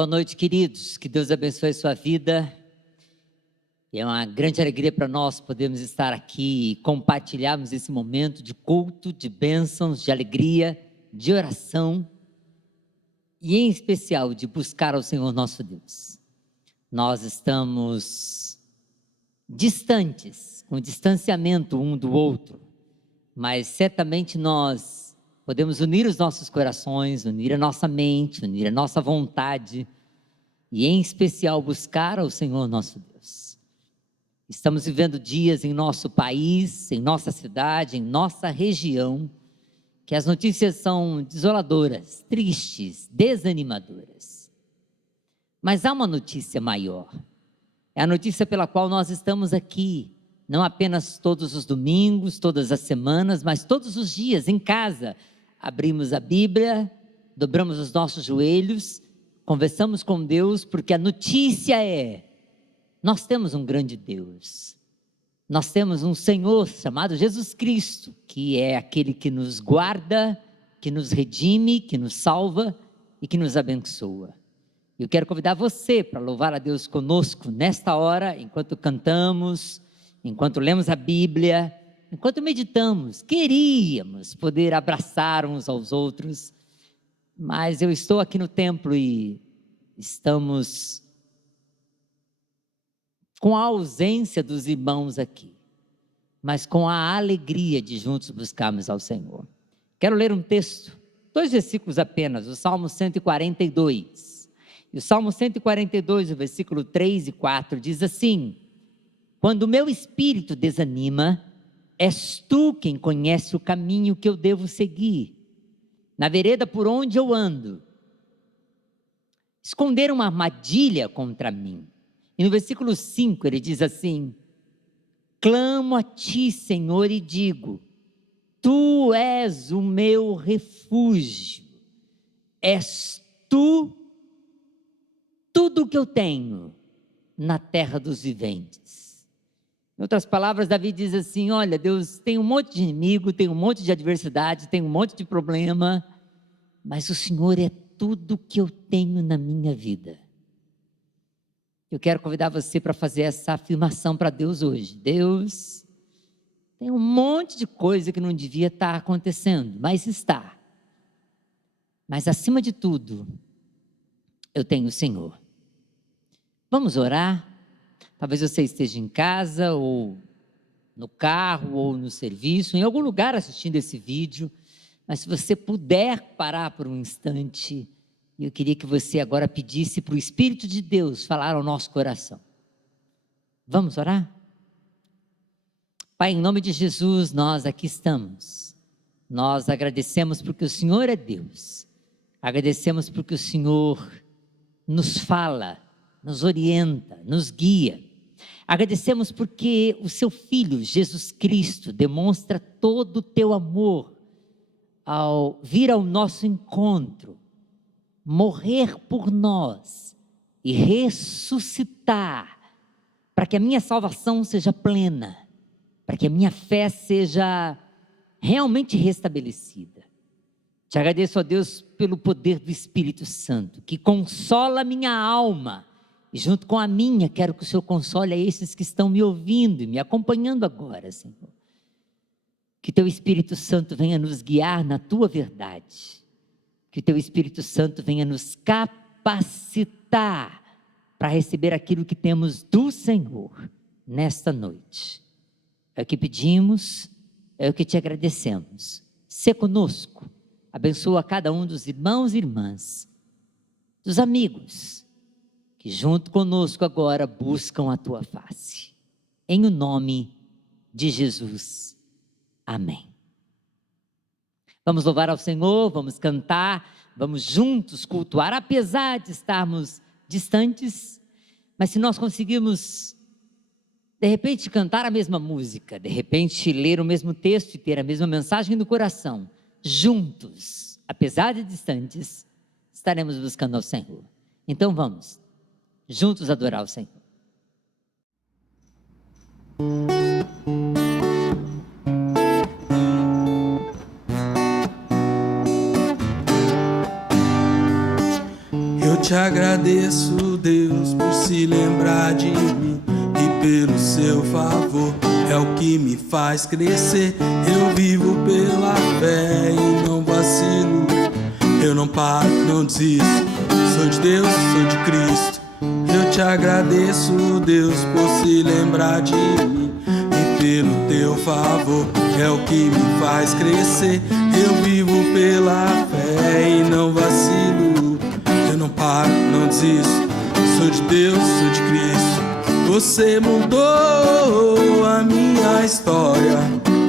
Boa noite, queridos, que Deus abençoe a sua vida. É uma grande alegria para nós podermos estar aqui e compartilharmos esse momento de culto, de bênçãos, de alegria, de oração e em especial de buscar ao Senhor nosso Deus. Nós estamos distantes, com distanciamento um do outro, mas certamente nós podemos unir os nossos corações, unir a nossa mente, unir a nossa vontade e, em especial, buscar ao Senhor nosso Deus. Estamos vivendo dias em nosso país, em nossa cidade, em nossa região, que as notícias são desoladoras, tristes, desanimadoras. Mas há uma notícia maior. É a notícia pela qual nós estamos aqui. Não apenas todos os domingos, todas as semanas, mas todos os dias em casa. Abrimos a Bíblia, dobramos os nossos joelhos, conversamos com Deus, porque a notícia é: nós temos um grande Deus. Nós temos um Senhor chamado Jesus Cristo, que é aquele que nos guarda, que nos redime, que nos salva e que nos abençoa. Eu quero convidar você para louvar a Deus conosco nesta hora, enquanto cantamos, enquanto lemos a Bíblia, enquanto meditamos. Queríamos poder abraçar uns aos outros, mas eu estou aqui no templo e estamos com a ausência dos irmãos aqui, mas com a alegria de juntos buscarmos ao Senhor. Quero ler um texto, 2 versículos apenas, o Salmo 142. E o Salmo 142, o versículo 3 e 4, diz assim: quando o meu espírito desanima, és tu quem conhece o caminho que eu devo seguir. Na vereda por onde eu ando, esconderam uma armadilha contra mim. E no versículo 5 ele diz assim: clamo a ti, Senhor, e digo, tu és o meu refúgio, és tu tudo o que eu tenho na terra dos viventes. Em outras palavras, Davi diz assim: olha, Deus, tem um monte de inimigo, tem um monte de adversidade, tem um monte de problema, mas o Senhor é tudo que eu tenho na minha vida. Eu quero convidar você para fazer essa afirmação para Deus hoje. Deus, tem um monte de coisa que não devia estar acontecendo, mas está. Mas acima de tudo, eu tenho o Senhor. Vamos orar? Talvez você esteja em casa, ou no carro, ou no serviço, em algum lugar assistindo esse vídeo, mas se você puder parar por um instante, eu queria que você agora pedisse para o Espírito de Deus falar ao nosso coração. Vamos orar? Pai, em nome de Jesus, nós aqui estamos. Nós agradecemos porque o Senhor é Deus. Agradecemos porque o Senhor nos fala, nos orienta, nos guia. Agradecemos porque o seu Filho, Jesus Cristo, demonstra todo o teu amor ao vir ao nosso encontro, morrer por nós e ressuscitar, para que a minha salvação seja plena, para que a minha fé seja realmente restabelecida. Te agradeço, ó Deus, pelo poder do Espírito Santo, que consola a minha alma, e junto com a minha, quero que o Senhor console a esses que estão me ouvindo e me acompanhando agora, Senhor. Que teu Espírito Santo venha nos guiar na tua verdade, que teu Espírito Santo venha nos capacitar para receber aquilo que temos do Senhor nesta noite. É o que pedimos, é o que te agradecemos. Sê conosco, abençoa cada um dos irmãos e irmãs, dos amigos, que junto conosco agora buscam a tua face. Em o nome de Jesus. Amém. Vamos louvar ao Senhor, vamos cantar, vamos juntos cultuar, apesar de estarmos distantes, mas se nós conseguirmos, de repente, cantar a mesma música, de repente, ler o mesmo texto e ter a mesma mensagem no coração, juntos, apesar de distantes, estaremos buscando ao Senhor. Então vamos, juntos adorar o Senhor. Eu te agradeço, Deus, por se lembrar de mim e pelo seu favor, é o que me faz crescer. Eu vivo pela fé e não vacilo, eu não paro, não desisto. Sou de Deus, sou de Cristo. Eu te agradeço, Deus, por se lembrar de mim e pelo teu favor, é o que me faz crescer. Eu vivo pela fé e não vacilo, eu não paro, não desisto. Sou de Deus, sou de Cristo. Você mudou a minha história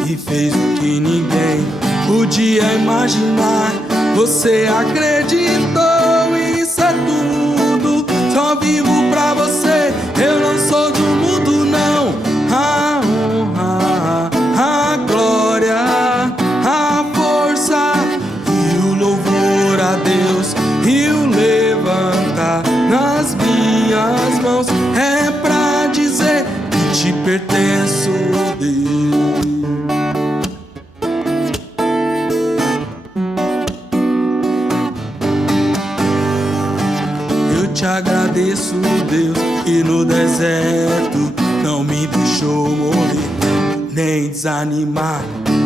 e fez o que ninguém podia imaginar. Você acreditou, isso é tudo. Só pertenço, Deus. Eu te agradeço, Deus, que no deserto não me deixou morrer, nem desanimar.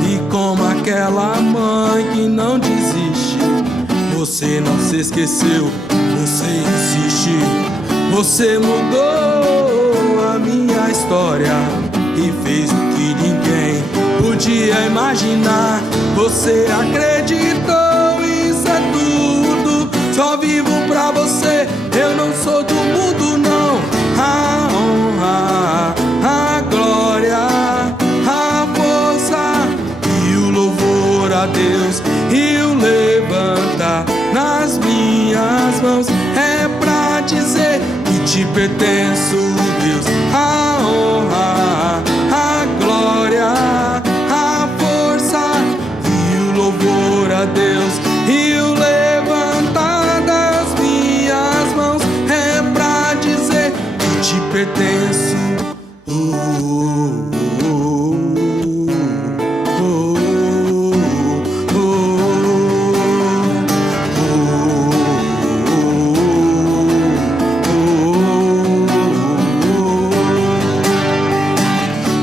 E como aquela mãe que não desiste, você não se esqueceu, você insiste. Você mudou a minha história e fez o que ninguém podia imaginar. Você acreditou, isso é tudo. Só vivo pra você, eu não sou do mundo, não. A honra, a glória, a força e o louvor a Deus e o levantar nas minhas mãos é pra dizer que te pertenço, Deus. A honra, a glória, a força e o louvor a Deus e o levantar das minhas mãos é pra dizer que te pertenço.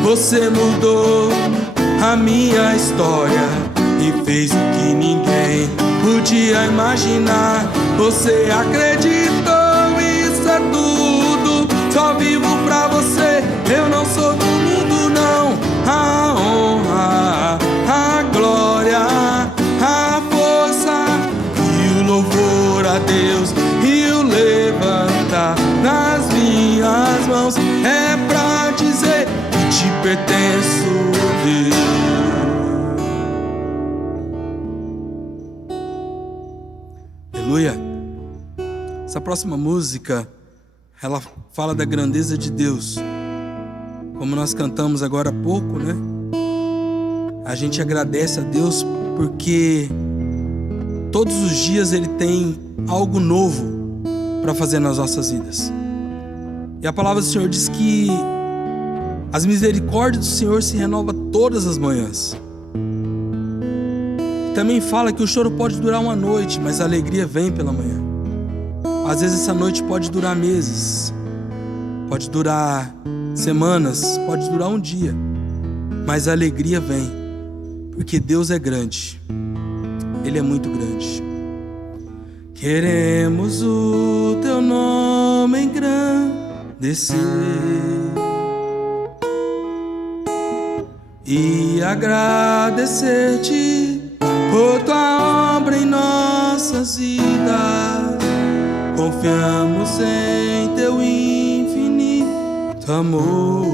Você mudou a minha história e fez o que ninguém podia imaginar. Você acreditou, isso é tudo. Só vivo pra você, eu não sou do mundo, não. A honra, a glória, a força e o louvor a Deus e o levantar nas minhas mãos é pra dizer que te pertenço, Deus. Aleluia. Essa próxima música, ela fala da grandeza de Deus. Como nós cantamos agora há pouco, né? A gente agradece a Deus porque todos os dias Ele tem algo novo para fazer nas nossas vidas. E a palavra do Senhor diz que as misericórdias do Senhor se renovam todas as manhãs. Também fala que o choro pode durar uma noite, mas a alegria vem pela manhã. Às vezes essa noite pode durar meses, pode durar semanas, pode durar um dia, mas a alegria vem, porque Deus é grande, Ele é muito grande. Queremos o Teu nome engrandecer e agradecer-te por Tua obra em nossas vidas. Confiamos em Teu infinito amor,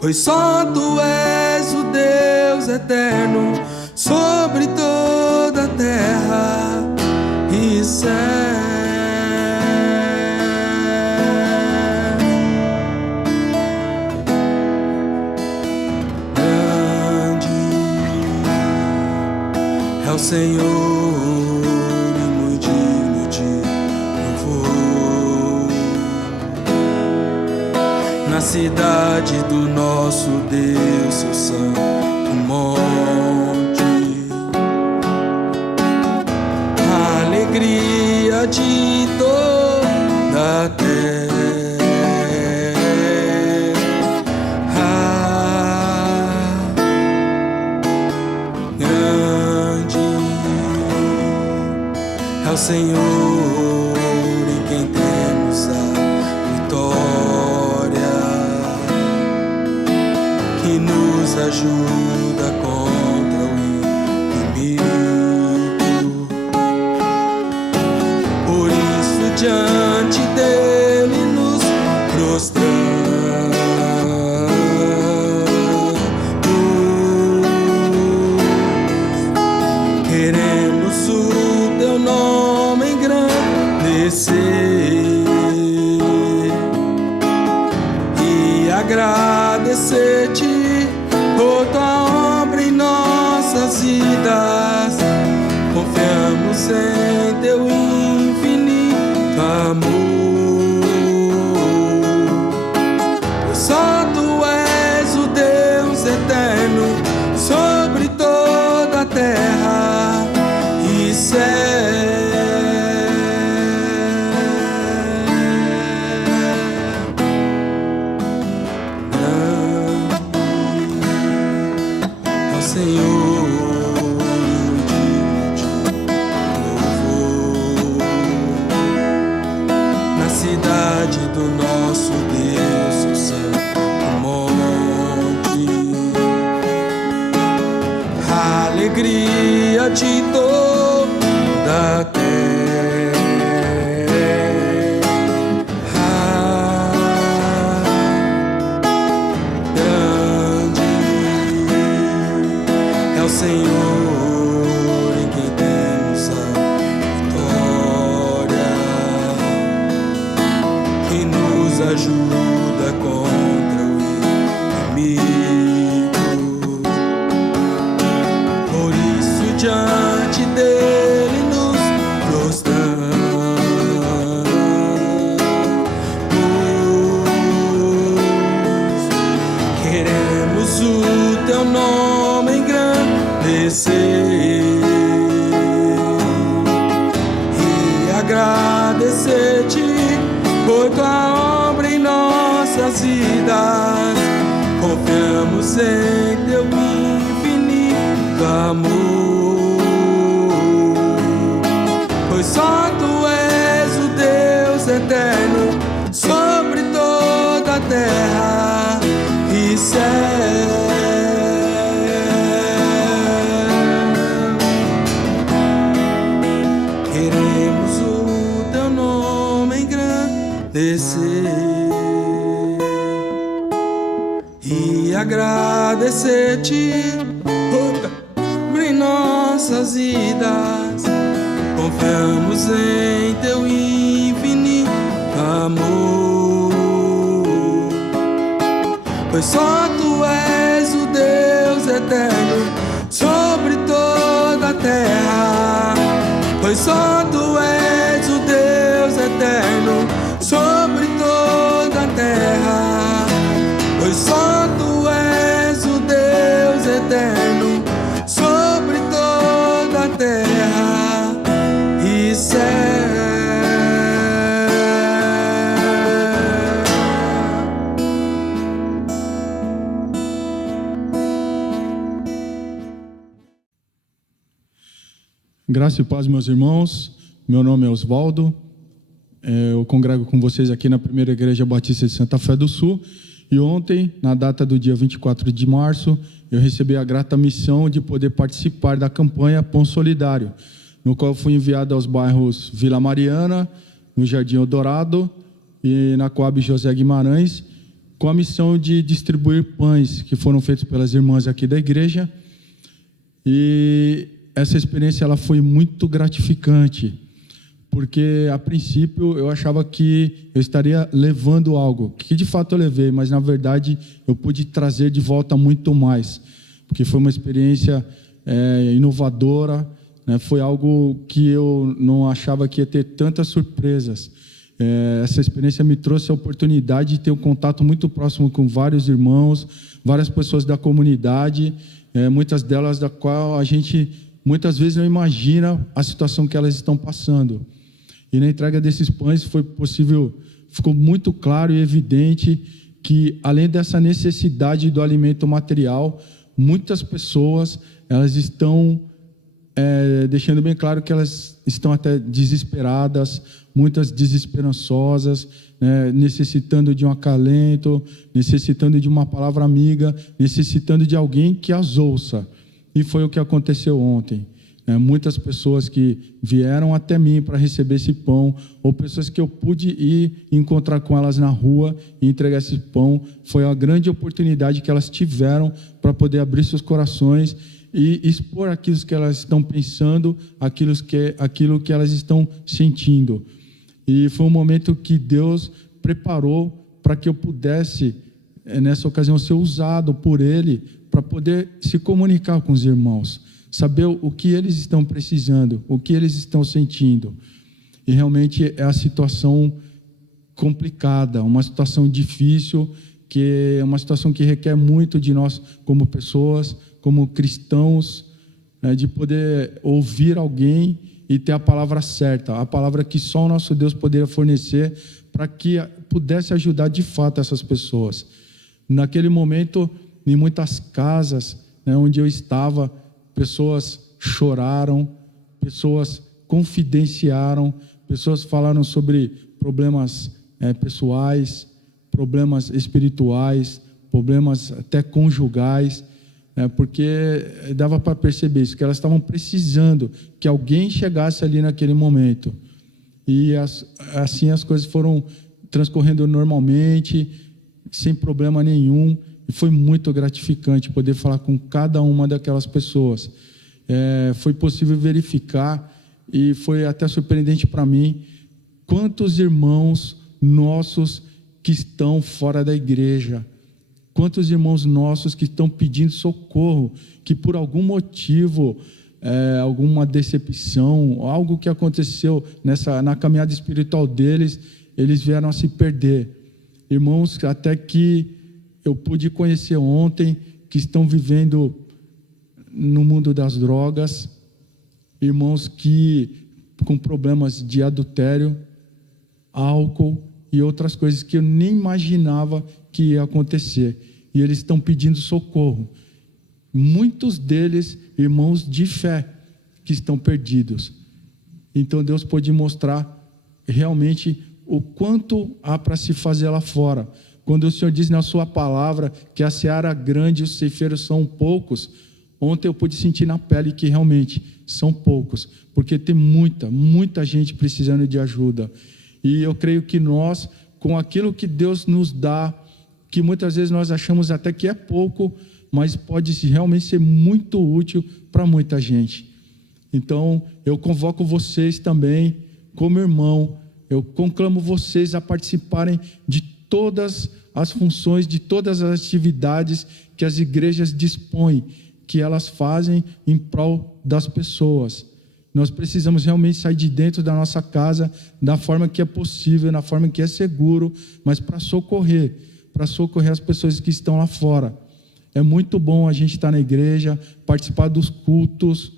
pois só Tu és o Deus eterno sobre toda a terra e céu. Grande é o Senhor e muito digno de louvor. Na cidade do nosso Deus, seu santo monte, a alegria de toda a terra. Grande é o Senhor em quem temos a vitória, que nos ajuda contra o inimigo. Por isso diante dele nos prostramos. Queremos o Teu nome engrandecer e agradecer-te por Tua obra em nossas vidas. Confiamos em Teu infinito amor, do nosso Deus, o santo monte. A alegria de toda a terra. Senhor, em quem temos a vitória, que nos ajuda contra o inimigo. Por isso diante dele nos prostramos, queremos o teu nome engrandecer e agradecer-te por tua obra em nossas vidas. Confiamos em teu infinito amor, pois só tu és o Deus eterno sobre toda a terra e céu. E agradecer-te por em nossas vidas. Confiamos em teu infinito amor, pois só tu és o Deus eterno sobre toda a terra. Pois só tu és o Deus eterno sobre toda a terra. Pois só tu és o Deus eterno sobre toda a terra e céu. Graça e paz, meus irmãos. Meu nome é Osvaldo. Eu congrego com vocês aqui na Primeira Igreja Batista de Santa Fé do Sul. E ontem, na data do dia 24 de março, eu recebi a grata missão de poder participar da campanha Pão Solidário, no qual fui enviado aos bairros Vila Mariana, no Jardim Eldorado e na Coab José Guimarães, com a missão de distribuir pães que foram feitos pelas irmãs aqui da igreja. E essa experiência ela foi muito gratificante, porque a princípio eu achava que eu estaria levando algo, que de fato eu levei, mas na verdade eu pude trazer de volta muito mais, porque foi uma experiência inovadora, né? Foi algo que eu não achava que ia ter tantas surpresas. Essa experiência me trouxe a oportunidade de ter um contato muito próximo com vários irmãos, várias pessoas da comunidade, muitas delas da qual a gente muitas vezes não imagina a situação que elas estão passando. E na entrega desses pães ficou muito claro e evidente que, além dessa necessidade do alimento material, muitas pessoas elas estão deixando bem claro que elas estão até desesperadas, muitas desesperançosas, necessitando de um acalento, necessitando de uma palavra amiga, necessitando de alguém que as ouça. E foi o que aconteceu ontem. Muitas pessoas que vieram até mim para receber esse pão, ou pessoas que eu pude ir encontrar com elas na rua e entregar esse pão, foi a grande oportunidade que elas tiveram para poder abrir seus corações e expor aquilo que elas estão pensando, aquilo que elas estão sentindo. E foi um momento que Deus preparou para que eu pudesse, nessa ocasião, ser usado por Ele para poder se comunicar com os irmãos, saber o que eles estão precisando, o que eles estão sentindo. E realmente é a situação complicada, uma situação difícil, que é uma situação que requer muito de nós como pessoas, como cristãos, de poder ouvir alguém e ter a palavra certa, a palavra que só o nosso Deus poderia fornecer para que pudesse ajudar de fato essas pessoas. Naquele momento, em muitas casas onde eu estava, pessoas choraram, pessoas confidenciaram, pessoas falaram sobre problemas pessoais, problemas espirituais, problemas até conjugais, porque dava para perceber isso, que elas estavam precisando que alguém chegasse ali naquele momento. E assim as coisas foram transcorrendo normalmente, sem problema nenhum, e foi muito gratificante poder falar com cada uma daquelas pessoas. Foi possível verificar, e foi até surpreendente para mim, quantos irmãos nossos que estão fora da igreja, quantos irmãos nossos que estão pedindo socorro, que por algum motivo, alguma decepção, algo que aconteceu na caminhada espiritual deles, eles vieram a se perder. Irmãos até que eu pude conhecer ontem, que estão vivendo no mundo das drogas, irmãos com problemas de adultério, álcool e outras coisas que eu nem imaginava que ia acontecer. E eles estão pedindo socorro. Muitos deles, irmãos de fé, que estão perdidos. Então Deus pôde mostrar realmente o quanto há para se fazer lá fora. Quando o Senhor diz na sua palavra que a seara é grande e os ceifeiros são poucos, ontem eu pude sentir na pele que realmente são poucos, porque tem muita gente precisando de ajuda. E eu creio que nós, com aquilo que Deus nos dá, que muitas vezes nós achamos até que é pouco, mas pode realmente ser muito útil para muita gente. Então, eu convoco vocês também, como irmão, eu conclamo vocês a participarem de todas as funções, de todas as atividades que as igrejas dispõem, que elas fazem em prol das pessoas. Nós precisamos realmente sair de dentro da nossa casa da forma que é possível, da forma que é seguro, mas para socorrer as pessoas que estão lá fora. É muito bom a gente estar na igreja, participar dos cultos,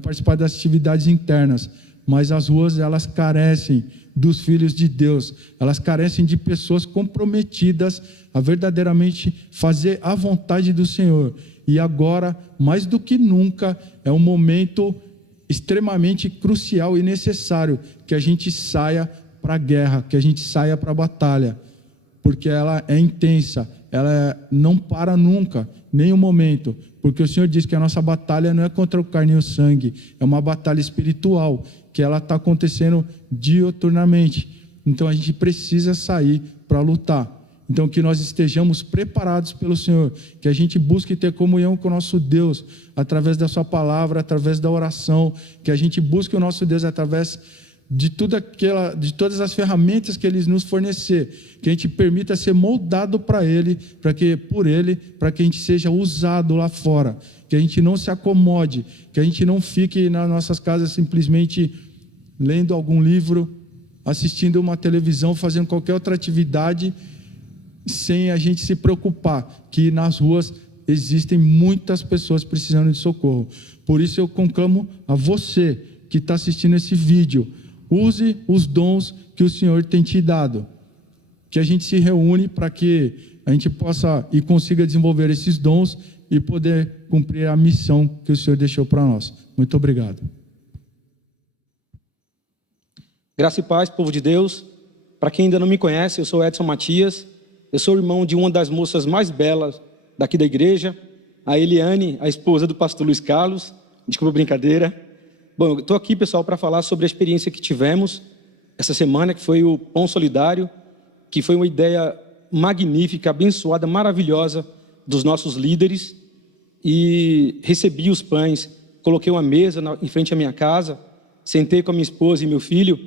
participar das atividades internas, mas as ruas, elas carecem dos filhos de Deus, elas carecem de pessoas comprometidas a verdadeiramente fazer a vontade do Senhor. E agora, mais do que nunca, é um momento extremamente crucial e necessário que a gente saia para a guerra, que a gente saia para a batalha, porque ela é intensa, ela não para nunca, nenhum momento, porque o Senhor diz que a nossa batalha não é contra o carne e o sangue, é uma batalha espiritual, que ela está acontecendo diuturnamente. Então a gente precisa sair para lutar. Então que nós estejamos preparados pelo Senhor, que a gente busque ter comunhão com o nosso Deus, através da sua palavra, através da oração, que a gente busque o nosso Deus através de todas as ferramentas que Ele nos fornecer, que a gente permita ser moldado para Ele, para que a gente seja usado lá fora, que a gente não se acomode, que a gente não fique nas nossas casas simplesmente lendo algum livro, assistindo uma televisão, fazendo qualquer outra atividade, sem a gente se preocupar que nas ruas existem muitas pessoas precisando de socorro. Por isso eu conclamo a você que está assistindo esse vídeo, use os dons que o Senhor tem te dado, que a gente se reúne para que a gente possa e consiga desenvolver esses dons e poder cumprir a missão que o Senhor deixou para nós. Muito obrigado. Graça e paz, povo de Deus. Para quem ainda não me conhece, eu sou Edson Matias. Eu sou irmão de uma das moças mais belas daqui da igreja, a Eliane, a esposa do pastor Luiz Carlos. Desculpa a brincadeira. Bom, eu estou aqui, pessoal, para falar sobre a experiência que tivemos essa semana, que foi o Pão Solidário, que foi uma ideia magnífica, abençoada, maravilhosa dos nossos líderes. E recebi os pães, coloquei uma mesa em frente à minha casa, sentei com a minha esposa e meu filho.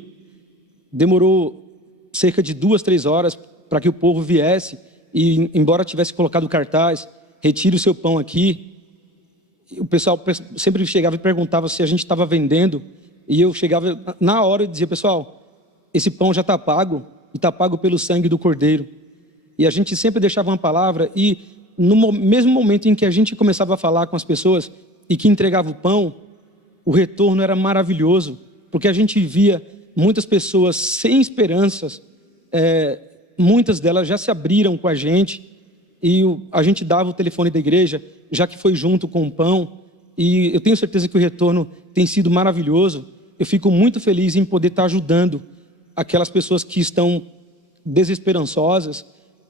Demorou cerca de 2-3 horas para que o povo viesse, e embora tivesse colocado o cartaz, retire o seu pão aqui, o pessoal sempre chegava e perguntava se a gente estava vendendo, e eu chegava na hora e dizia: pessoal, esse pão já está pago, e está pago pelo sangue do Cordeiro. E a gente sempre deixava uma palavra, e no mesmo momento em que a gente começava a falar com as pessoas, e que entregava o pão, o retorno era maravilhoso, porque a gente via muitas pessoas sem esperanças, muitas delas já se abriram com a gente, e a gente dava o telefone da igreja, já que foi junto com o pão, e eu tenho certeza que o retorno tem sido maravilhoso. Eu fico muito feliz em poder estar ajudando aquelas pessoas que estão desesperançosas,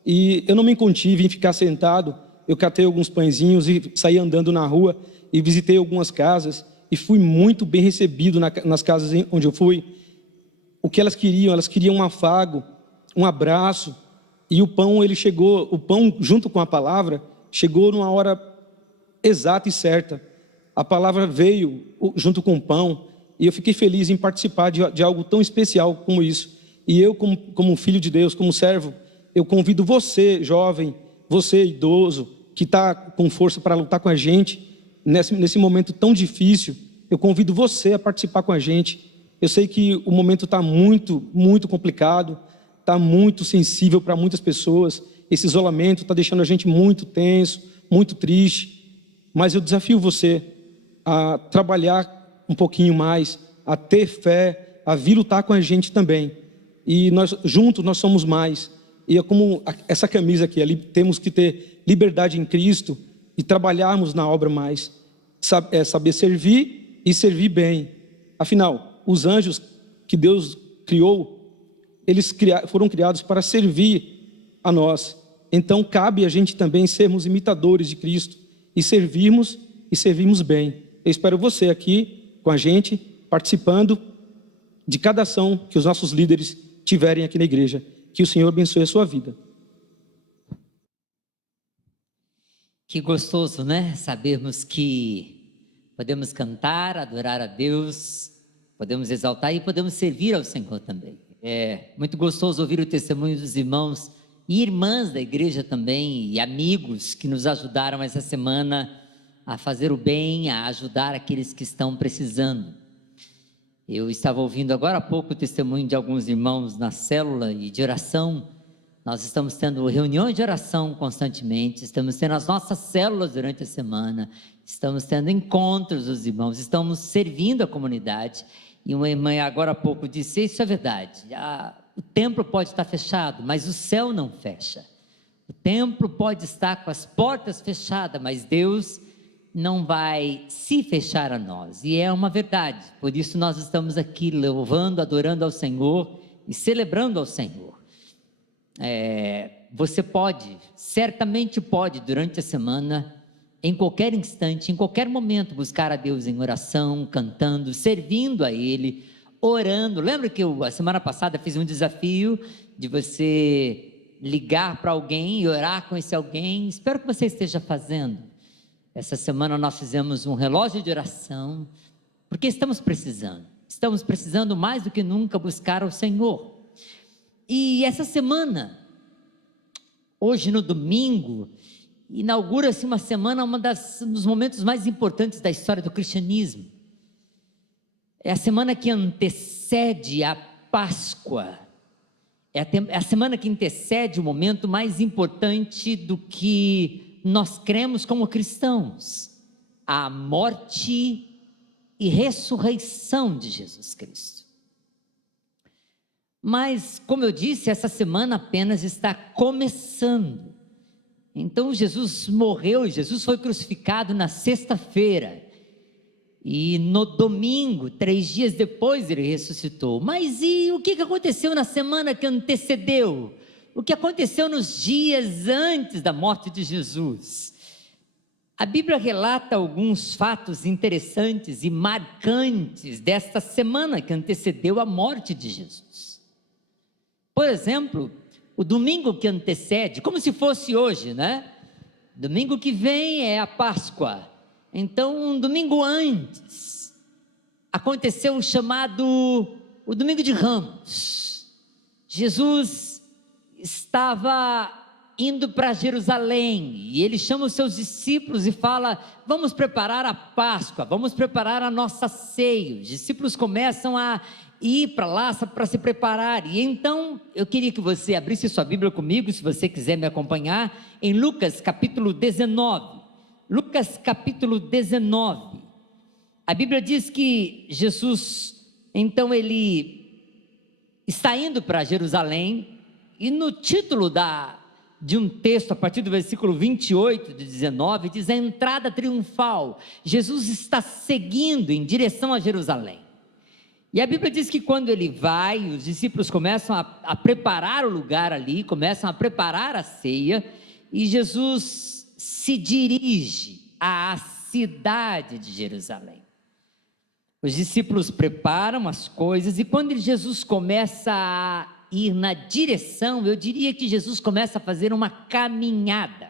e eu não me contive em ficar sentado. Eu catei alguns pãezinhos e saí andando na rua e visitei algumas casas e fui muito bem recebido nas casas onde eu fui. O que elas queriam um afago, um abraço, e o pão junto com a palavra chegou numa hora exata e certa. A palavra veio junto com o pão, e eu fiquei feliz em participar de algo tão especial como isso. E eu, como filho de Deus, como servo, eu convido você, jovem, você, idoso, que está com força para lutar com a gente, nesse momento tão difícil, eu convido você a participar com a gente. Eu sei que o momento está muito, muito complicado, está muito sensível para muitas pessoas. Esse isolamento está deixando a gente muito tenso, muito triste. Mas eu desafio você a trabalhar um pouquinho mais, a ter fé, a vir lutar com a gente também. E juntos nós somos mais. E é como essa camisa aqui, ali, temos que ter liberdade em Cristo e trabalharmos na obra mais. Saber servir e servir bem. Afinal, os anjos que Deus criou, eles foram criados para servir a nós. Então cabe a gente também sermos imitadores de Cristo e servirmos bem. Eu espero você aqui com a gente, participando de cada ação que os nossos líderes tiverem aqui na igreja. Que o Senhor abençoe a sua vida. Que gostoso, né? Sabermos que podemos cantar, adorar a Deus, podemos exaltar e podemos servir ao Senhor também. É muito gostoso ouvir o testemunho dos irmãos e irmãs da igreja também, e amigos que nos ajudaram essa semana a fazer o bem, a ajudar aqueles que estão precisando. Eu estava ouvindo agora há pouco o testemunho de alguns irmãos na célula e de oração. Nós estamos tendo reuniões de oração constantemente, estamos tendo as nossas células durante a semana, estamos tendo encontros dos irmãos, estamos servindo a comunidade. E uma irmã agora há pouco disse, isso é verdade, o templo pode estar fechado, mas o céu não fecha. O templo pode estar com as portas fechadas, mas Deus não vai se fechar a nós, e é uma verdade. Por isso nós estamos aqui louvando, adorando ao Senhor e celebrando ao Senhor. Você pode, certamente pode, durante a semana, em qualquer instante, em qualquer momento, buscar a Deus em oração, cantando, servindo a Ele, orando. Lembra que a semana passada fiz um desafio de você ligar para alguém e orar com esse alguém? Espero que você esteja fazendo. Essa semana nós fizemos um relógio de oração, porque estamos precisando mais do que nunca buscar o Senhor. E essa semana, hoje no domingo, inaugura-se uma semana, um dos momentos mais importantes da história do cristianismo. É a semana que antecede a Páscoa, é a semana que antecede o momento mais importante do que nós cremos como cristãos, a morte e ressurreição de Jesus Cristo. Mas, como eu disse, essa semana apenas está começando. Então Jesus morreu, Jesus foi crucificado na sexta-feira, e no domingo, 3 dias depois, ele ressuscitou. Mas e o que aconteceu na semana que antecedeu? O que aconteceu nos dias antes da morte de Jesus? A Bíblia relata alguns fatos interessantes e marcantes desta semana que antecedeu a morte de Jesus. Por exemplo, o domingo que antecede, como se fosse hoje, né? Domingo que vem é a Páscoa. Então, um domingo antes, aconteceu o chamado o Domingo de Ramos. Jesus estava indo para Jerusalém, e ele chama os seus discípulos e fala, vamos preparar a Páscoa, vamos preparar a nossa ceia. Os discípulos começam a ir para lá para se preparar, e então eu queria que você abrisse sua Bíblia comigo, se você quiser me acompanhar, em Lucas capítulo 19, Lucas capítulo 19, a Bíblia diz que Jesus, então ele está indo para Jerusalém, e no título de um texto, a partir do versículo 28 de 19, diz a entrada triunfal. Jesus está seguindo em direção a Jerusalém. E a Bíblia diz que quando ele vai, os discípulos começam a preparar o lugar ali, começam a preparar a ceia, e Jesus se dirige à cidade de Jerusalém. Os discípulos preparam as coisas, e quando Jesus começa a ir na direção, eu diria que Jesus começa a fazer uma caminhada.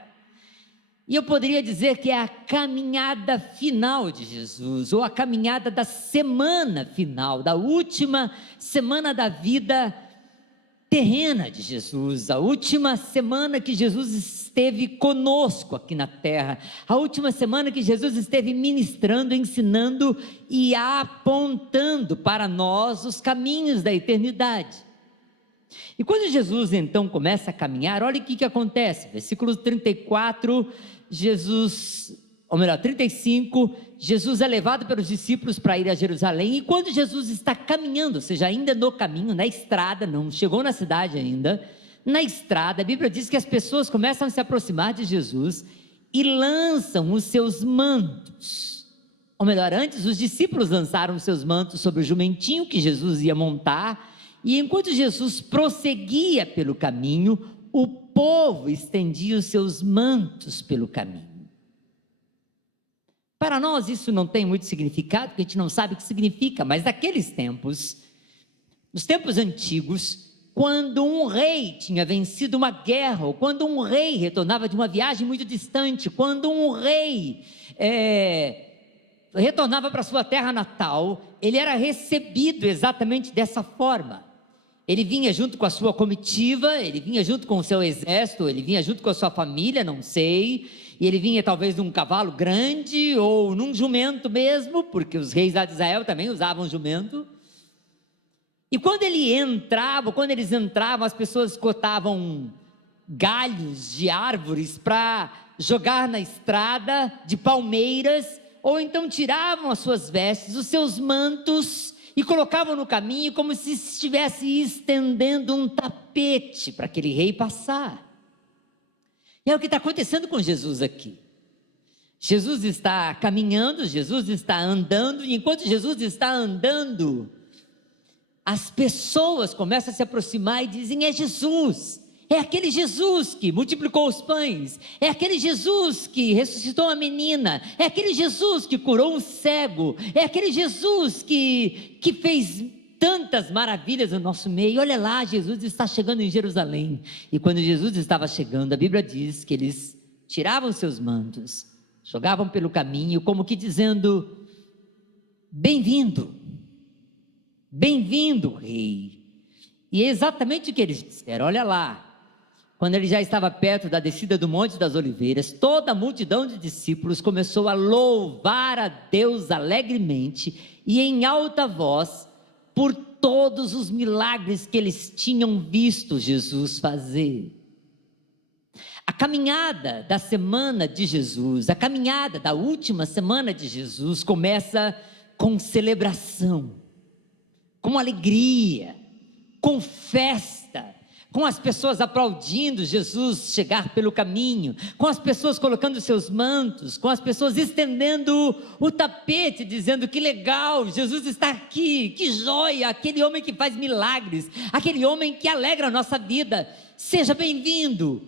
E eu poderia dizer que é a caminhada final de Jesus, ou a caminhada da semana final, da última semana da vida terrena de Jesus, a última semana que Jesus esteve conosco aqui na terra, a última semana que Jesus esteve ministrando, ensinando e apontando para nós os caminhos da eternidade. E quando Jesus então começa a caminhar, olha o que acontece, versículo 34, 35, Jesus é levado pelos discípulos para ir a Jerusalém, e quando Jesus está caminhando, ou seja, ainda no caminho, na estrada, não chegou na cidade ainda, na estrada, a Bíblia diz que as pessoas começam a se aproximar de Jesus e lançam os seus mantos, ou melhor, antes os discípulos lançaram os seus mantos sobre o jumentinho que Jesus ia montar, e enquanto Jesus prosseguia pelo caminho, o povo estendia os seus mantos pelo caminho. Para nós isso não tem muito significado, porque a gente não sabe o que significa, mas naqueles tempos, nos tempos antigos, quando um rei tinha vencido uma guerra, ou quando um rei retornava de uma viagem muito distante, quando um rei retornava para sua terra natal, ele era recebido exatamente dessa forma. Ele vinha junto com a sua comitiva, ele vinha junto com o seu exército, ele vinha junto com a sua família, não sei, e ele vinha talvez num cavalo grande ou num jumento mesmo, porque os reis lá de Israel também usavam jumento. E quando eles entravam, as pessoas cortavam galhos de árvores para jogar na estrada de palmeiras, ou então tiravam as suas vestes, os seus mantos, e colocavam no caminho como se estivesse estendendo um tapete para aquele rei passar. E é o que está acontecendo com Jesus aqui. Jesus está caminhando, Jesus está andando, e enquanto Jesus está andando, as pessoas começam a se aproximar e dizem: é Jesus, é aquele Jesus que multiplicou os pães, é aquele Jesus que ressuscitou a menina, é aquele Jesus que curou um cego, é aquele Jesus que fez tantas maravilhas no nosso meio. Olha lá, Jesus está chegando em Jerusalém. E quando Jesus estava chegando, a Bíblia diz que eles tiravam seus mantos, jogavam pelo caminho, como que dizendo: bem-vindo, bem-vindo, rei. E é exatamente o que eles disseram. Olha lá, quando ele já estava perto da descida do Monte das Oliveiras, toda a multidão de discípulos começou a louvar a Deus alegremente e em alta voz por todos os milagres que eles tinham visto Jesus fazer. A caminhada da semana de Jesus, a caminhada da última semana de Jesus começa com celebração, com alegria, com festa, com as pessoas aplaudindo Jesus chegar pelo caminho, com as pessoas colocando seus mantos, com as pessoas estendendo o tapete, dizendo: que legal, Jesus está aqui, que joia, aquele homem que faz milagres, aquele homem que alegra a nossa vida, seja bem-vindo.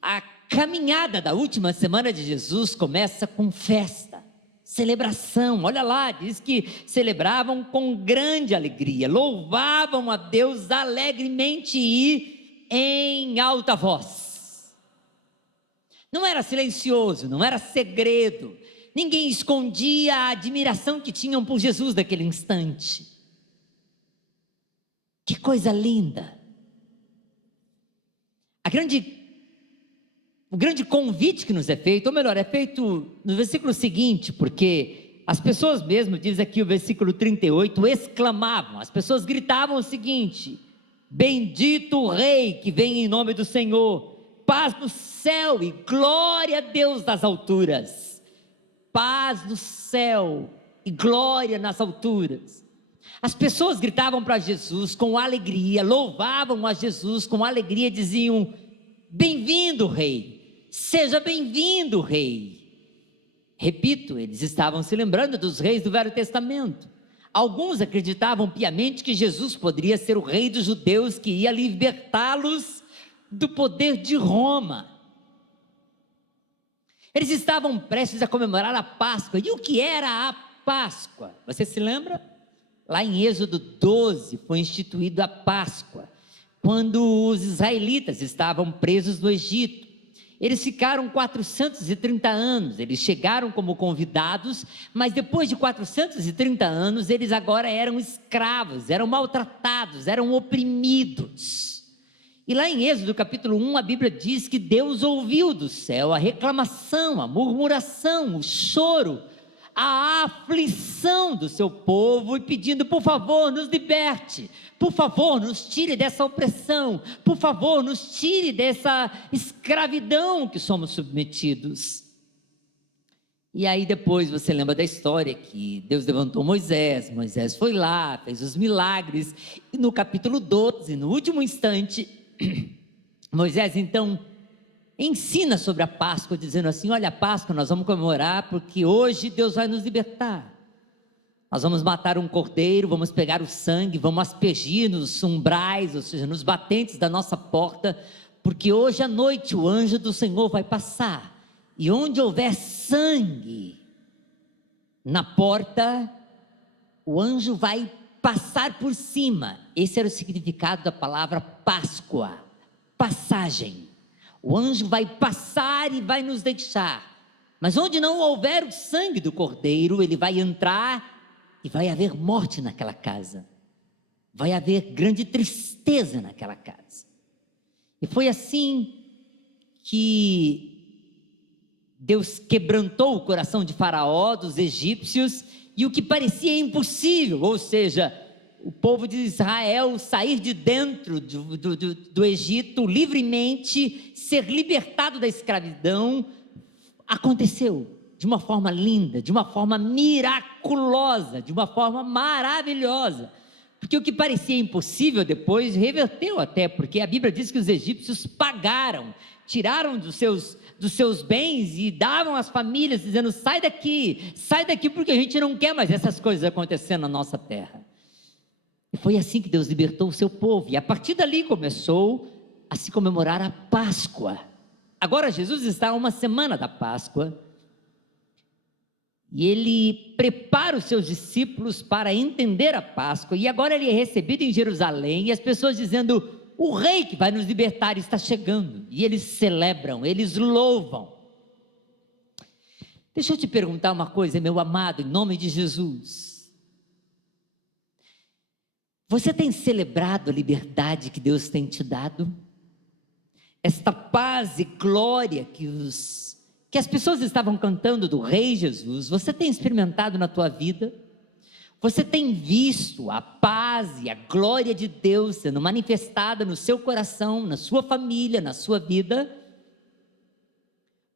A caminhada da última semana de Jesus começa com festa, celebração. Olha lá, diz que celebravam com grande alegria, louvavam a Deus alegremente e em alta voz. Não era silencioso, não era segredo, ninguém escondia a admiração que tinham por Jesus naquele instante. Que coisa linda! O grande convite que nos é feito, ou melhor, é feito no versículo seguinte, porque as pessoas mesmo, diz aqui o versículo 38, exclamavam, as pessoas gritavam o seguinte: bendito o Rei que vem em nome do Senhor, paz no céu e glória a Deus nas alturas. Paz no céu e glória nas alturas. As pessoas gritavam para Jesus com alegria, louvavam a Jesus com alegria, diziam: bem-vindo, Rei. Seja bem-vindo, Rei. Repito, eles estavam se lembrando dos reis do Velho Testamento. Alguns acreditavam piamente que Jesus poderia ser o rei dos judeus que ia libertá-los do poder de Roma. Eles estavam prestes a comemorar a Páscoa. E o que era a Páscoa? Você se lembra? Lá em Êxodo 12 foi instituída a Páscoa, quando os israelitas estavam presos no Egito. Eles ficaram 430 anos, eles chegaram como convidados, mas depois de 430 anos, eles agora eram escravos, eram maltratados, eram oprimidos. E lá em Êxodo capítulo 1, a Bíblia diz que Deus ouviu do céu a reclamação, a murmuração, o choro, a aflição do seu povo e pedindo: por favor, nos liberte, por favor, nos tire dessa opressão, por favor, nos tire dessa escravidão que somos submetidos. E aí depois você lembra da história que Deus levantou Moisés, Moisés foi lá, fez os milagres, e no capítulo 12, no último instante, Moisés então ensina sobre a Páscoa, dizendo assim: olha, a Páscoa nós vamos comemorar porque hoje Deus vai nos libertar. Nós vamos matar um cordeiro, vamos pegar o sangue, vamos aspergir nos umbrais, ou seja, nos batentes da nossa porta, porque hoje à noite o anjo do Senhor vai passar, e onde houver sangue na porta, o anjo vai passar por cima. Esse era o significado da palavra Páscoa, passagem. O anjo vai passar e vai nos deixar, mas onde não houver o sangue do cordeiro, ele vai entrar e vai haver morte naquela casa, vai haver grande tristeza naquela casa. E foi assim que Deus quebrantou o coração de Faraó, dos egípcios, e o que parecia impossível, ou seja, o povo de Israel sair de dentro do Egito livremente, ser libertado da escravidão, aconteceu de uma forma linda, de uma forma miraculosa, de uma forma maravilhosa, porque o que parecia impossível depois reverteu até, porque a Bíblia diz que os egípcios pagaram, tiraram dos seus bens e davam às famílias, dizendo: sai daqui porque a gente não quer mais essas coisas acontecendo na nossa terra. E foi assim que Deus libertou o seu povo, e a partir dali começou a se comemorar a Páscoa. Agora Jesus está a uma semana da Páscoa, e ele prepara os seus discípulos para entender a Páscoa, e agora ele é recebido em Jerusalém, e as pessoas dizendo: o rei que vai nos libertar está chegando, e eles celebram, eles louvam. Deixa eu te perguntar uma coisa, meu amado, em nome de Jesus. Você tem celebrado a liberdade que Deus tem te dado? Esta paz e glória que as pessoas estavam cantando do Rei Jesus, você tem experimentado na tua vida? Você tem visto a paz e a glória de Deus sendo manifestada no seu coração, na sua família, na sua vida?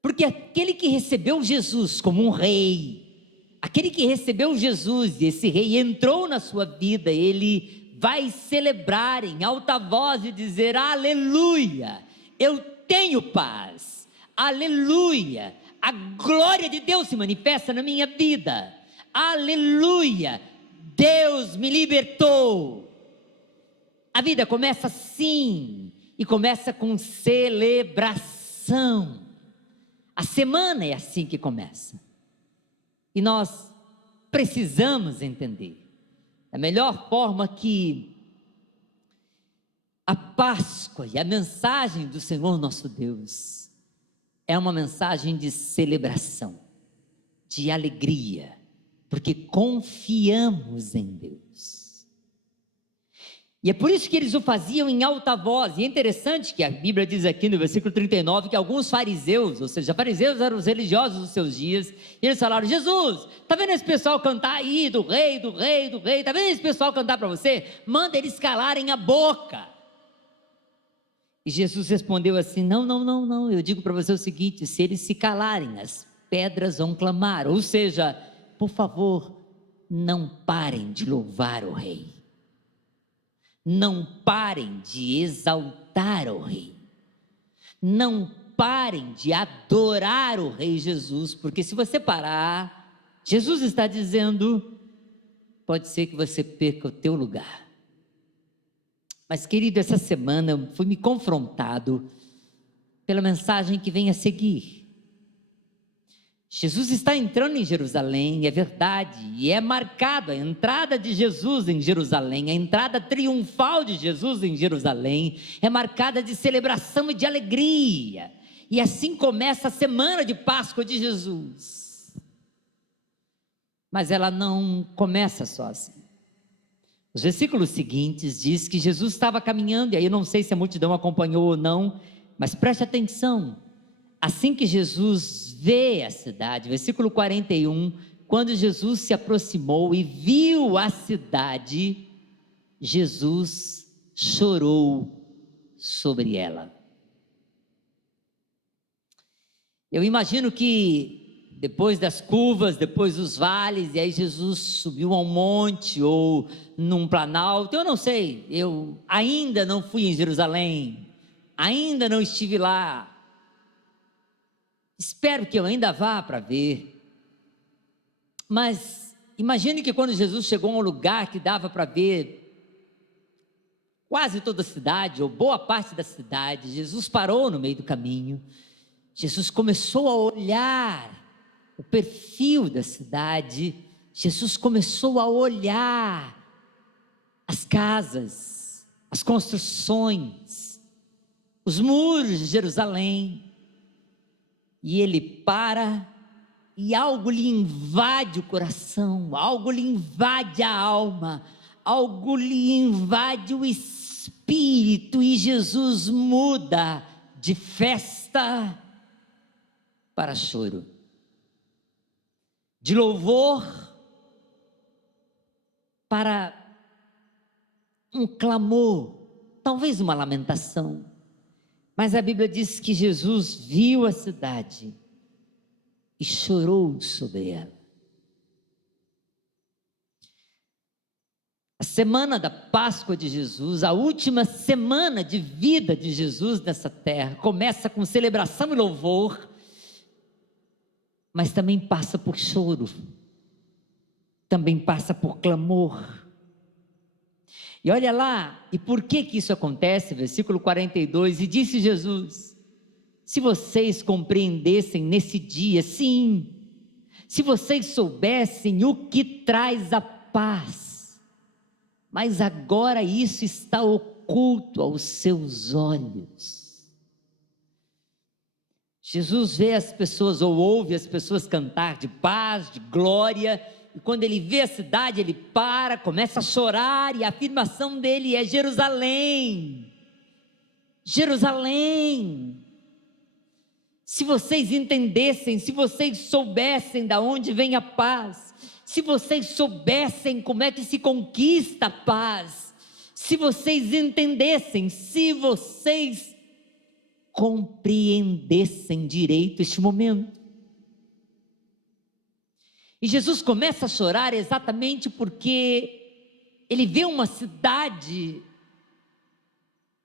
Porque aquele que recebeu Jesus como um rei, aquele que recebeu Jesus e esse rei entrou na sua vida, ele vai celebrar em alta voz e dizer: aleluia, eu tenho paz, aleluia, a glória de Deus se manifesta na minha vida, aleluia, Deus me libertou. A vida começa assim, e começa com celebração. A semana é assim que começa, e nós precisamos entender da melhor forma que a Páscoa e a mensagem do Senhor nosso Deus é uma mensagem de celebração, de alegria, porque confiamos em Deus. E é por isso que eles o faziam em alta voz. E é interessante que a Bíblia diz aqui no versículo 39 que alguns fariseus, ou seja, fariseus eram os religiosos dos seus dias, e eles falaram: Jesus, está vendo esse pessoal cantar aí do rei, está vendo esse pessoal cantar para você? Manda eles calarem a boca. E Jesus respondeu assim: não, eu digo para você o seguinte: se eles se calarem, as pedras vão clamar. Ou seja, por favor, não parem de louvar o rei, não parem de exaltar o rei, não parem de adorar o rei Jesus, porque se você parar, Jesus está dizendo: pode ser que você perca o teu lugar. Mas, querido, essa semana eu fui me confrontado pela mensagem que vem a seguir. Jesus está entrando em Jerusalém, é verdade, e é marcado a entrada de Jesus em Jerusalém, a entrada triunfal de Jesus em Jerusalém, é marcada de celebração e de alegria, e assim começa a semana de Páscoa de Jesus. Mas ela não começa só assim. Os versículos seguintes diz que Jesus estava caminhando, e aí eu não sei se a multidão acompanhou ou não, mas preste atenção. Assim que Jesus vê a cidade, versículo 41, quando Jesus se aproximou e viu a cidade, Jesus chorou sobre ela. Eu imagino que depois das curvas, depois dos vales, e aí Jesus subiu a um monte ou num planalto, eu não sei, eu ainda não fui em Jerusalém, ainda não estive lá. Espero que eu ainda vá para ver. Mas imagine que quando Jesus chegou a um lugar que dava para ver quase toda a cidade, ou boa parte da cidade, Jesus parou no meio do caminho. Jesus começou a olhar o perfil da cidade. Jesus começou a olhar as casas, as construções, os muros de Jerusalém. E ele para, e algo lhe invade o coração, algo lhe invade a alma, algo lhe invade o espírito, e Jesus muda de festa para choro, de louvor para um clamor, talvez uma lamentação. Mas a Bíblia diz que Jesus viu a cidade e chorou sobre ela. A semana da Páscoa de Jesus, a última semana de vida de Jesus nessa terra, começa com celebração e louvor, mas também passa por choro, também passa por clamor. E olha lá, e por que isso acontece? Versículo 42, e disse Jesus: se vocês compreendessem nesse dia, sim, se vocês soubessem o que traz a paz, mas agora isso está oculto aos seus olhos. Jesus vê as pessoas, ou ouve as pessoas cantar de paz, de glória, e quando ele vê a cidade, ele para, começa a chorar, e a afirmação dele é: Jerusalém, Jerusalém, se vocês entendessem, se vocês soubessem de onde vem a paz, se vocês soubessem como é que se conquista a paz, se vocês entendessem, se vocês compreendessem direito este momento. E Jesus começa a chorar exatamente porque ele vê uma cidade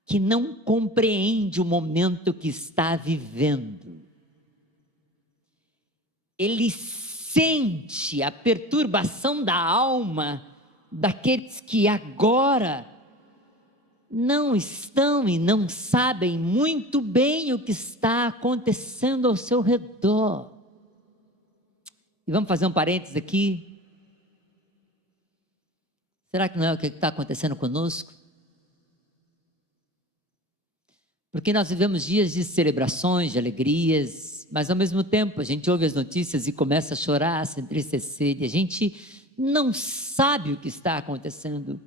que não compreende o momento que está vivendo. Ele sente a perturbação da alma daqueles que agora não estão e não sabem muito bem o que está acontecendo ao seu redor. E vamos fazer um parênteses aqui. Será que não é o que está acontecendo conosco? Porque nós vivemos dias de celebrações, de alegrias, mas ao mesmo tempo a gente ouve as notícias e começa a chorar, a se entristecer, e a gente não sabe o que está acontecendo.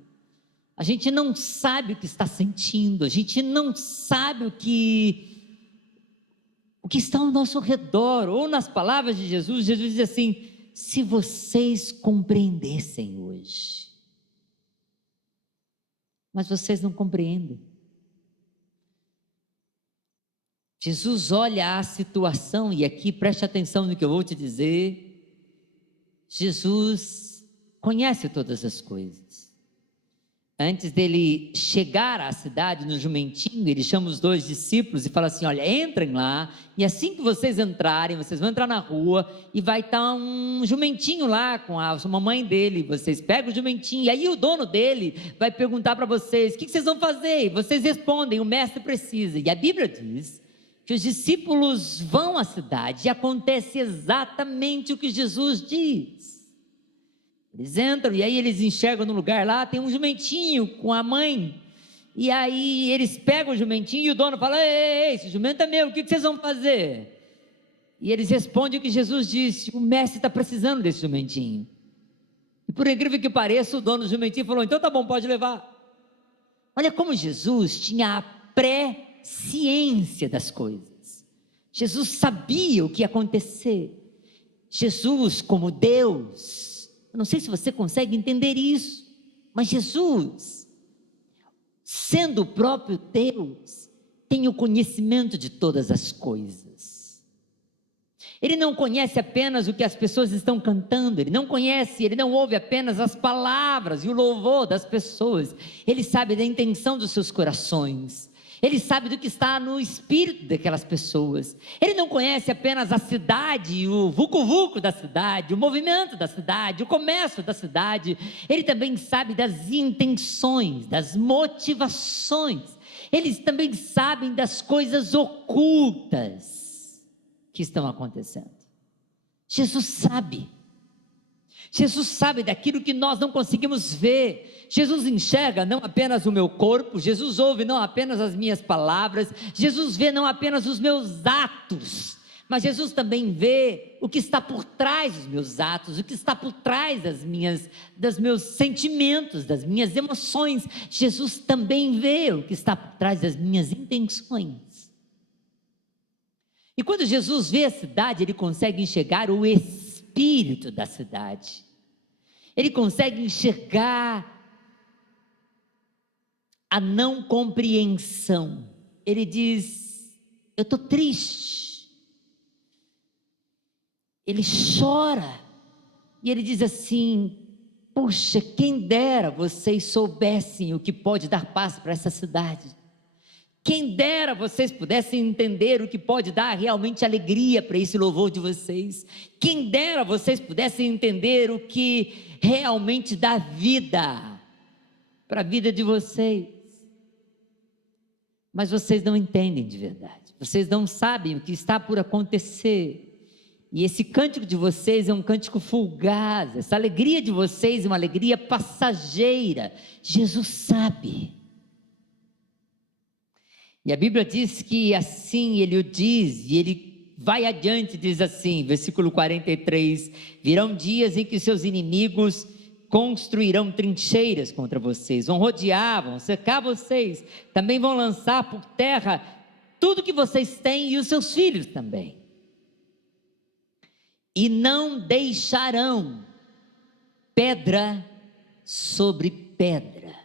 A gente não sabe o que está sentindo, a gente não sabe o que está ao nosso redor. Ou nas palavras de Jesus, Jesus diz assim: se vocês compreendessem hoje, mas vocês não compreendem. Jesus olha a situação, e aqui preste atenção no que eu vou te dizer. Jesus conhece todas as coisas. antes dele chegar à cidade no jumentinho, ele chama os 2 discípulos e fala assim: olha, entrem lá, e assim que vocês entrarem, vocês vão entrar na rua e vai estar um jumentinho lá com a mamãe dele. Vocês pegam o jumentinho, e aí o dono dele vai perguntar para vocês: o que vocês vão fazer? E vocês respondem: o mestre precisa. E a Bíblia diz que os discípulos vão à cidade e acontece exatamente o que Jesus diz. Eles entram e aí eles enxergam no lugar lá, tem um jumentinho com a mãe, e aí eles pegam o jumentinho e o dono fala: ei, esse jumento é meu, o que vocês vão fazer? E eles respondem o que Jesus disse: o mestre está precisando desse jumentinho. E por incrível que pareça, o dono do jumentinho falou: então tá bom, pode levar. Olha como Jesus tinha a presciência das coisas. Jesus sabia o que ia acontecer. Jesus, como Deus, eu não sei se você consegue entender isso, mas Jesus, sendo o próprio Deus, tem o conhecimento de todas as coisas. Ele não conhece apenas o que as pessoas estão cantando, ele não ouve apenas as palavras e o louvor das pessoas, ele sabe da intenção dos seus corações. Ele sabe do que está no espírito daquelas pessoas. Ele não conhece apenas a cidade, o vucu-vucu da cidade, o movimento da cidade, o comércio da cidade. Ele também sabe das intenções, das motivações. Eles também sabem das coisas ocultas que estão acontecendo. Jesus sabe. Jesus sabe daquilo que nós não conseguimos ver. Jesus enxerga não apenas o meu corpo, Jesus ouve não apenas as minhas palavras, Jesus vê não apenas os meus atos, mas Jesus também vê o que está por trás dos meus atos, o que está por trás dos meus sentimentos, das minhas emoções. Jesus também vê o que está por trás das minhas intenções. E quando Jesus vê a cidade, ele consegue enxergar o espírito da cidade. Ele consegue enxergar a não compreensão. Ele diz: eu estou triste. Ele chora. E ele diz assim: puxa, quem dera vocês soubessem o que pode dar paz para essa cidade. Quem dera vocês pudessem entender o que pode dar realmente alegria para esse louvor de vocês. Quem dera vocês pudessem entender o que realmente dá vida para a vida de vocês. Mas vocês não entendem de verdade. Vocês não sabem o que está por acontecer. E esse cântico de vocês é um cântico fugaz. Essa alegria de vocês é uma alegria passageira. Jesus sabe. E a Bíblia diz que assim ele o diz, e ele vai adiante, diz assim, versículo 43, virão dias em que seus inimigos construirão trincheiras contra vocês, vão rodear, vão cercar vocês, também vão lançar por terra tudo que vocês têm e os seus filhos também. E não deixarão pedra sobre pedra.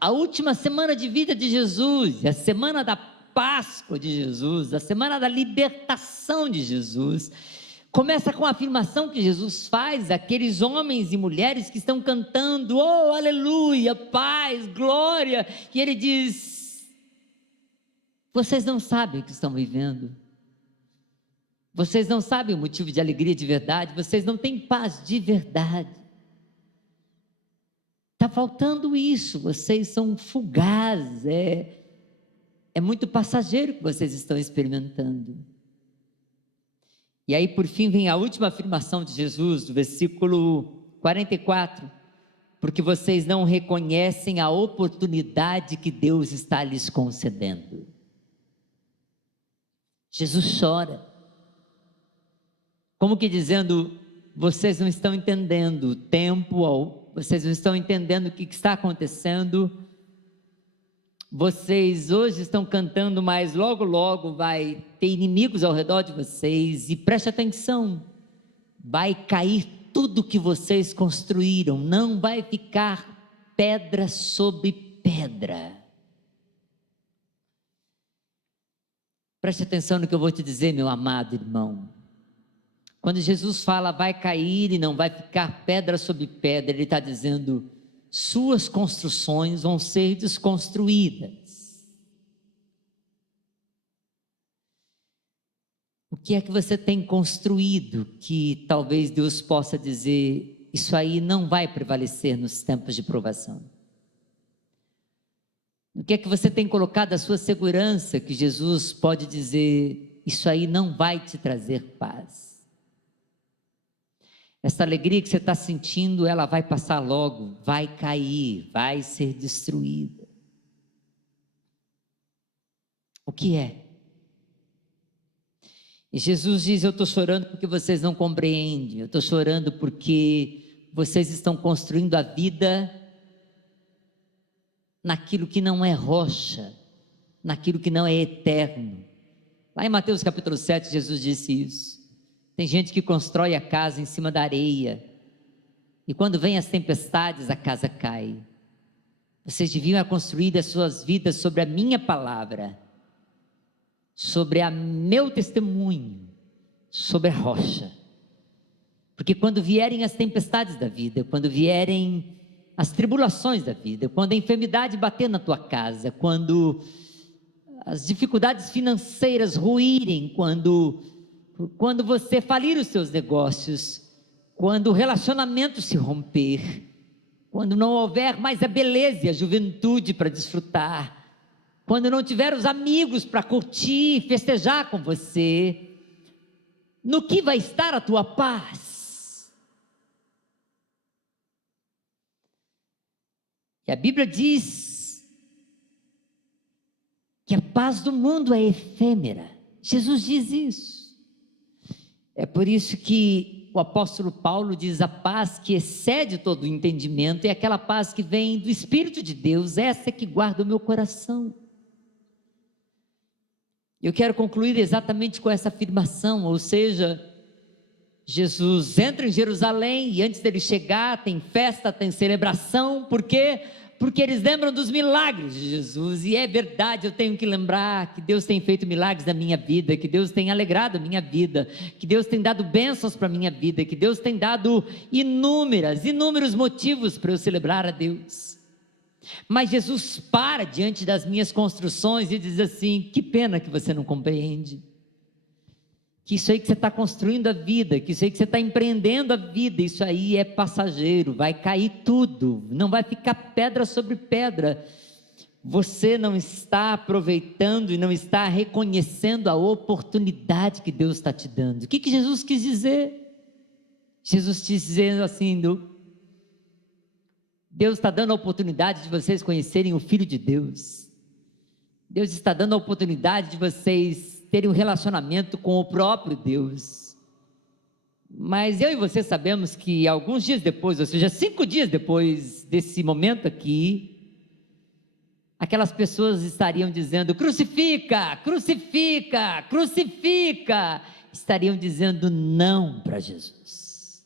A última semana de vida de Jesus, a semana da Páscoa de Jesus, a semana da libertação de Jesus, começa com a afirmação que Jesus faz àqueles homens e mulheres que estão cantando: oh, aleluia, paz, glória, e ele diz: vocês não sabem o que estão vivendo, vocês não sabem o motivo de alegria de verdade, vocês não têm paz de verdade. Está faltando isso, vocês são fugazes, é muito passageiro que vocês estão experimentando. E aí por fim vem a última afirmação de Jesus, do versículo 44, porque vocês não reconhecem a oportunidade que Deus está lhes concedendo. Jesus chora, como que dizendo: vocês não estão entendendo o tempo, vocês não estão entendendo o que está acontecendo, vocês hoje estão cantando, mas logo logo vai ter inimigos ao redor de vocês, e preste atenção, vai cair tudo que vocês construíram, não vai ficar pedra sobre pedra. Preste atenção no que eu vou te dizer, meu amado irmão. Quando Jesus fala vai cair e não vai ficar pedra sobre pedra, Ele está dizendo, suas construções vão ser desconstruídas. O que é que você tem construído que talvez Deus possa dizer, isso aí não vai prevalecer nos tempos de provação? O que é que você tem colocado a sua segurança que Jesus pode dizer, isso aí não vai te trazer paz? Essa alegria que você está sentindo, ela vai passar logo, vai cair, vai ser destruída. O que é? E Jesus diz, eu estou chorando porque vocês não compreendem, eu estou chorando porque vocês estão construindo a vida naquilo que não é rocha, naquilo que não é eterno. Lá em Mateus capítulo 7, Jesus disse isso. Tem gente que constrói a casa em cima da areia, e quando vem as tempestades, a casa cai. Vocês deviam construir as suas vidas sobre a minha palavra, sobre o meu testemunho, sobre a rocha. Porque quando vierem as tempestades da vida, quando vierem as tribulações da vida, quando a enfermidade bater na tua casa, quando as dificuldades financeiras ruírem, quando você falir os seus negócios, quando o relacionamento se romper, quando não houver mais a beleza e a juventude para desfrutar, quando não tiver os amigos para curtir e festejar com você, no que vai estar a tua paz? E a Bíblia diz que a paz do mundo é efêmera. Jesus diz isso. É por isso que o apóstolo Paulo diz, a paz que excede todo o entendimento é aquela paz que vem do Espírito de Deus, essa é que guarda o meu coração. Eu quero concluir exatamente com essa afirmação, ou seja, Jesus entra em Jerusalém e antes dele chegar tem festa, tem celebração, por quê? Porque eles lembram dos milagres de Jesus, e é verdade, eu tenho que lembrar que Deus tem feito milagres na minha vida, que Deus tem alegrado a minha vida, que Deus tem dado bênçãos para a minha vida, que Deus tem dado inúmeros motivos para eu celebrar a Deus. Mas Jesus para diante das minhas construções e diz assim, que pena que você não compreende, que isso aí que você está construindo a vida, que isso aí que você está empreendendo a vida, isso aí é passageiro, vai cair tudo, não vai ficar pedra sobre pedra. Você não está aproveitando e não está reconhecendo a oportunidade que Deus está te dando. O que Jesus quis dizer? Jesus quis dizer assim, Deus está dando a oportunidade de vocês conhecerem o Filho de Deus. Deus está dando a oportunidade de vocês terem um relacionamento com o próprio Deus. Mas eu e você sabemos que alguns dias depois, ou seja, 5 dias depois desse momento aqui, aquelas pessoas estariam dizendo, crucifica, crucifica, crucifica, estariam dizendo não para Jesus,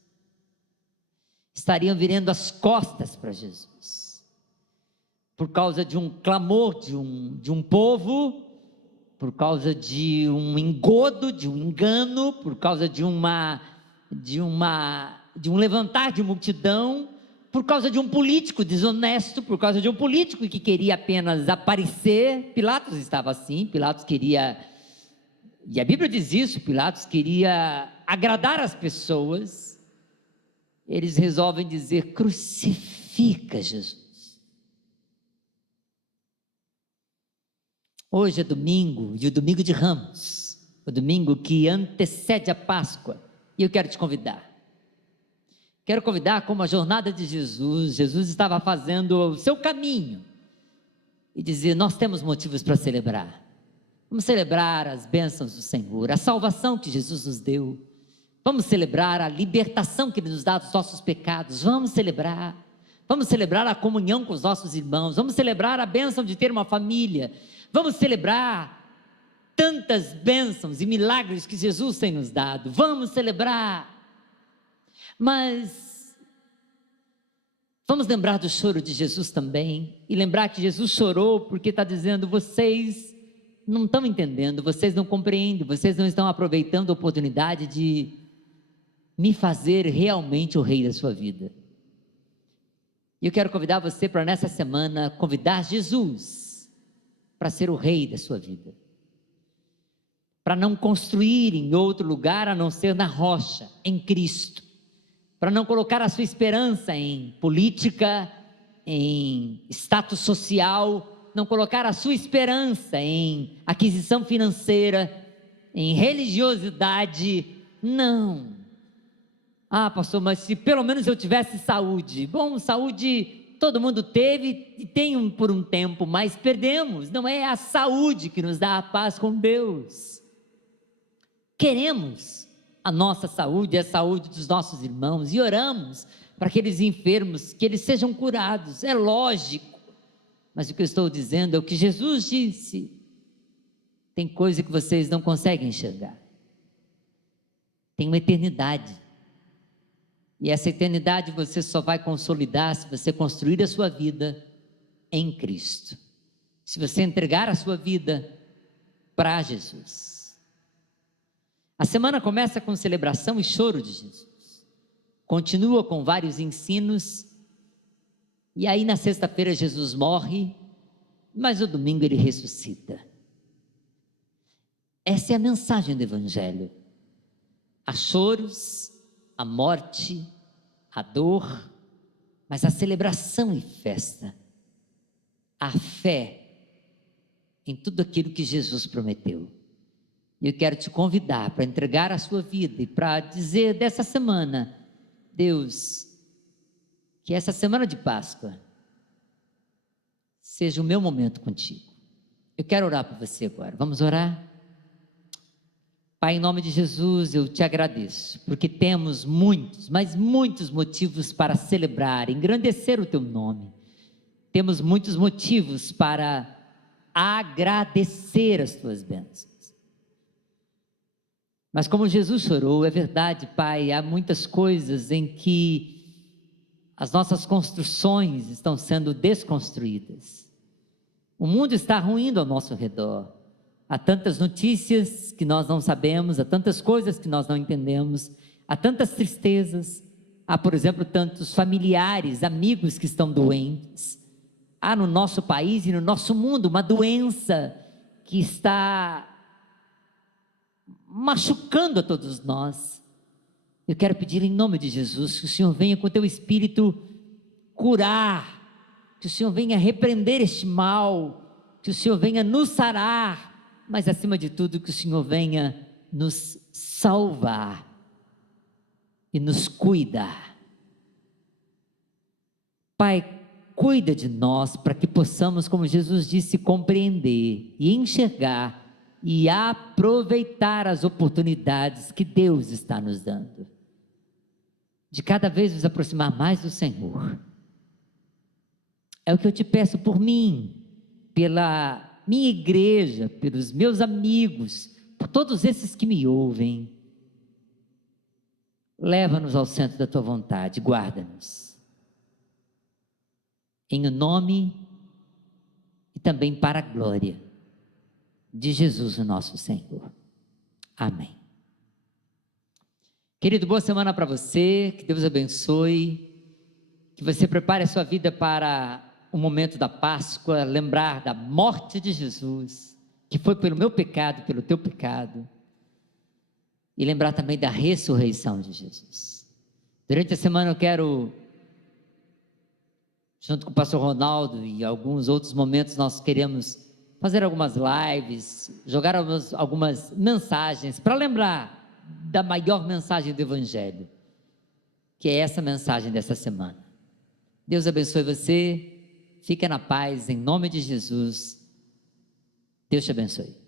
estariam virando as costas para Jesus, por causa de um clamor de um povo, por causa de um engodo, de um engano, por causa de um levantar de multidão, por causa de um político desonesto, por causa de um político que queria apenas aparecer. Pilatos estava assim, Pilatos queria, e a Bíblia diz isso, Pilatos queria agradar as pessoas. Eles resolvem dizer, crucifica Jesus. Hoje é domingo, e o domingo de Ramos, o domingo que antecede a Páscoa, e eu quero te convidar. Quero convidar como a jornada de Jesus. Jesus estava fazendo o seu caminho, e dizer, nós temos motivos para celebrar. Vamos celebrar as bênçãos do Senhor, a salvação que Jesus nos deu. Vamos celebrar a libertação que Ele nos dá dos nossos pecados. Vamos celebrar a comunhão com os nossos irmãos. Vamos celebrar a bênção de ter uma família. Vamos celebrar tantas bênçãos e milagres que Jesus tem nos dado. Vamos celebrar. Mas vamos lembrar do choro de Jesus também. E lembrar que Jesus chorou porque está dizendo, vocês não estão entendendo, vocês não compreendem, vocês não estão aproveitando a oportunidade de me fazer realmente o rei da sua vida. E eu quero convidar você para nessa semana convidar Jesus para ser o rei da sua vida. Para não construir em outro lugar a não ser na rocha, em Cristo. Para não colocar a sua esperança em política, em status social, não colocar a sua esperança em aquisição financeira, em religiosidade, não. Ah, pastor, mas se pelo menos eu tivesse saúde. Bom, saúde todo mundo teve e tem por um tempo, mas perdemos. Não é a saúde que nos dá a paz com Deus. Queremos a nossa saúde, a saúde dos nossos irmãos, e oramos para aqueles enfermos, que eles sejam curados, é lógico. Mas o que eu estou dizendo é o que Jesus disse: tem coisa que vocês não conseguem enxergar, tem uma eternidade, e essa eternidade você só vai consolidar se você construir a sua vida em Cristo, se você entregar a sua vida para Jesus. A semana começa com celebração e choro de Jesus, continua com vários ensinos, e aí na sexta-feira Jesus morre, mas no domingo ele ressuscita. Essa é a mensagem do Evangelho. Há choros, a morte, a dor, mas a celebração e festa, a fé em tudo aquilo que Jesus prometeu. E eu quero te convidar para entregar a sua vida e para dizer dessa semana: Deus, que essa semana de Páscoa seja o meu momento contigo. Eu quero orar por você agora. Vamos orar? Pai, em nome de Jesus, eu te agradeço, porque temos muitos, mas muitos motivos para celebrar, engrandecer o teu nome. Temos muitos motivos para agradecer as tuas bênçãos. Mas como Jesus chorou, é verdade, Pai, há muitas coisas em que as nossas construções estão sendo desconstruídas. O mundo está ruindo ao nosso redor. Há tantas notícias que nós não sabemos, há tantas coisas que nós não entendemos, há tantas tristezas. Há, por exemplo, tantos familiares, amigos que estão doentes. Há no nosso país e no nosso mundo uma doença que está machucando a todos nós. Eu quero pedir em nome de Jesus que o Senhor venha com o teu Espírito curar, que o Senhor venha repreender este mal, que o Senhor venha nos sarar, mas acima de tudo que o Senhor venha nos salvar e nos cuidar. Pai, cuida de nós para que possamos, como Jesus disse, compreender e enxergar e aproveitar as oportunidades que Deus está nos dando, de cada vez nos aproximar mais do Senhor. É o que eu te peço por mim, pela minha igreja, pelos meus amigos, por todos esses que me ouvem. Leva-nos ao centro da tua vontade, guarda-nos. Em nome e também para a glória de Jesus, o nosso Senhor. Amém. Querido, boa semana para você, que Deus abençoe, que você prepare a sua vida para o momento da Páscoa, lembrar da morte de Jesus, que foi pelo meu pecado, pelo teu pecado, e lembrar também da ressurreição de Jesus. Durante a semana eu quero, junto com o pastor Ronaldo e alguns outros momentos, nós queremos fazer algumas lives, jogar algumas mensagens para lembrar da maior mensagem do Evangelho, que é essa mensagem dessa semana. Deus abençoe você, fica na paz, em nome de Jesus. Deus te abençoe.